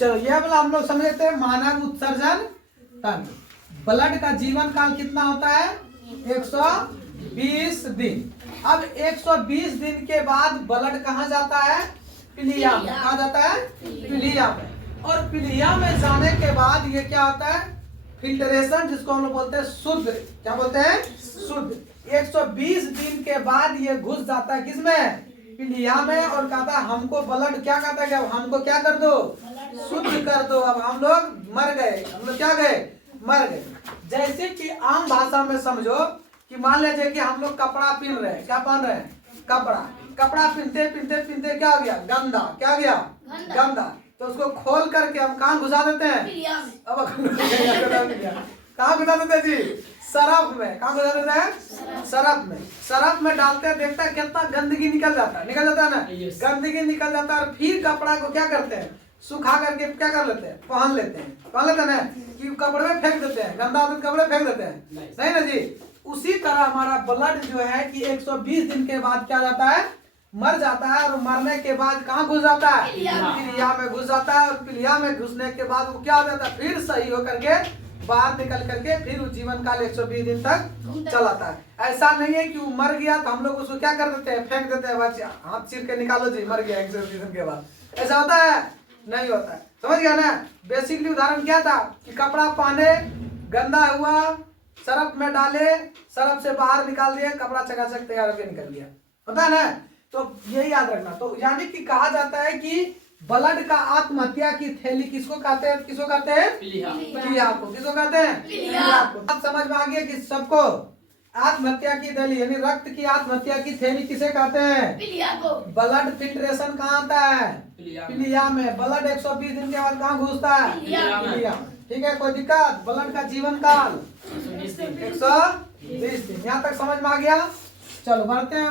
चलो ये वाला हम लोग समझते हैं मानव उत्सर्जन तंत्र। ब्लड का जीवन काल कितना होता है? 120 दिन। अब 120 दिन के बाद ब्लड कहाँ जाता है? पिलिया में। कहाँ जाता है? पिलिया में। और पिलिया में जाने के बाद ये क्या होता है? फिल्टरेशन, जिसको हम लोग बोलते हैं शुद्ध। क्या बोलते हैं? शुद्ध। 120 दिन के बाद ये घुस जाता है किसमें? पिलिया में। और कहता है हमको ब्लड क्या कहता है कि अब हमको क्या कर दो? शुद्ध कर दो। अब हम लोग मर गए। हम लोग क्या गए? मर गए। जैसे कि आम भाषा में समझो कि मान लीजिए कि हम लोग कपड़ा पहन रहे हैं। क्या पहन रहे हैं? कपड़ा। कपड़ा पहनते पहनते पहनते क्या हो गया? गंदा। क्या हो गया? गंदा। तो उसको खोल करके हम कहाँ घुसा देते हैं? अब कहाँ घुसा देते हैं जी? सरफ में। कहाँ घुसा देते हैं? सरफ में। सरफ में डालते हैं, देखता है कितना गंदगी निकल जाता है। निकल जाता है ना? गंदगी निकल जाता है। और फिर कपड़ा को क्या करते हैं? सुखा करके क्या कर लेते हैं? पहन लेते हैं। पहन लेते हैं ना कि कपड़े में फेंक देते हैं। गंदा होता कपड़े फेंक देते हैं, नहीं ना जी? उसी तरह हमारा ब्लड जो है कि 120 दिन के बाद क्या जाता है? मर जाता है। और मरने के बाद कहाँ घुस जाता है? पिलिया में घुस जाता है। और पिलिया में घुसने के बाद वो क्या हो जाता है? फिर सही होकर के बाहर निकल करके फिर वो जीवन काल 120 दिन तक चलाता है। ऐसा नहीं है कि वो मर गया तो हम लोग उसको क्या कर देते हैं? फेंक देते हैं, हाथ चीर के निकालो जी, मर गया 120 दिन के बाद। ऐसा होता है? नहीं होता है। समझ गया ना? बेसिकली उदाहरण क्या था कि कपड़ा पहने, गंदा हुआ, सरफ में डाले, सरफ से बाहर निकाल दिए, कपड़ा चकाचक तैयार होकर निकल गया। होता है ना? तो यही याद रखना। तो यानी कि कहा जाता है कि ब्लड का आत्महत्या की थैली किसको कहते हैं? किसको कहते हैं? पिलिया को। किसको कहते हैं? पिलिया को। अब समझ में आ गया कि सबको आत्महत्या की थैली यानी रक्त की आत्महत्या की थैली किसे कहते हैं? पिलिया को। ब्लड फिल्ट्रेशन कहाँ आता है? पिलिया में। ब्लड 120 दिन के बाद कहाँ घुसता है? पिलिया में। ठीक है, कोई दिक्कत? ब्लड का जीवन काल 120 दिन। यहाँ तक समझ में आ गया? चलो बढ़ते हैं।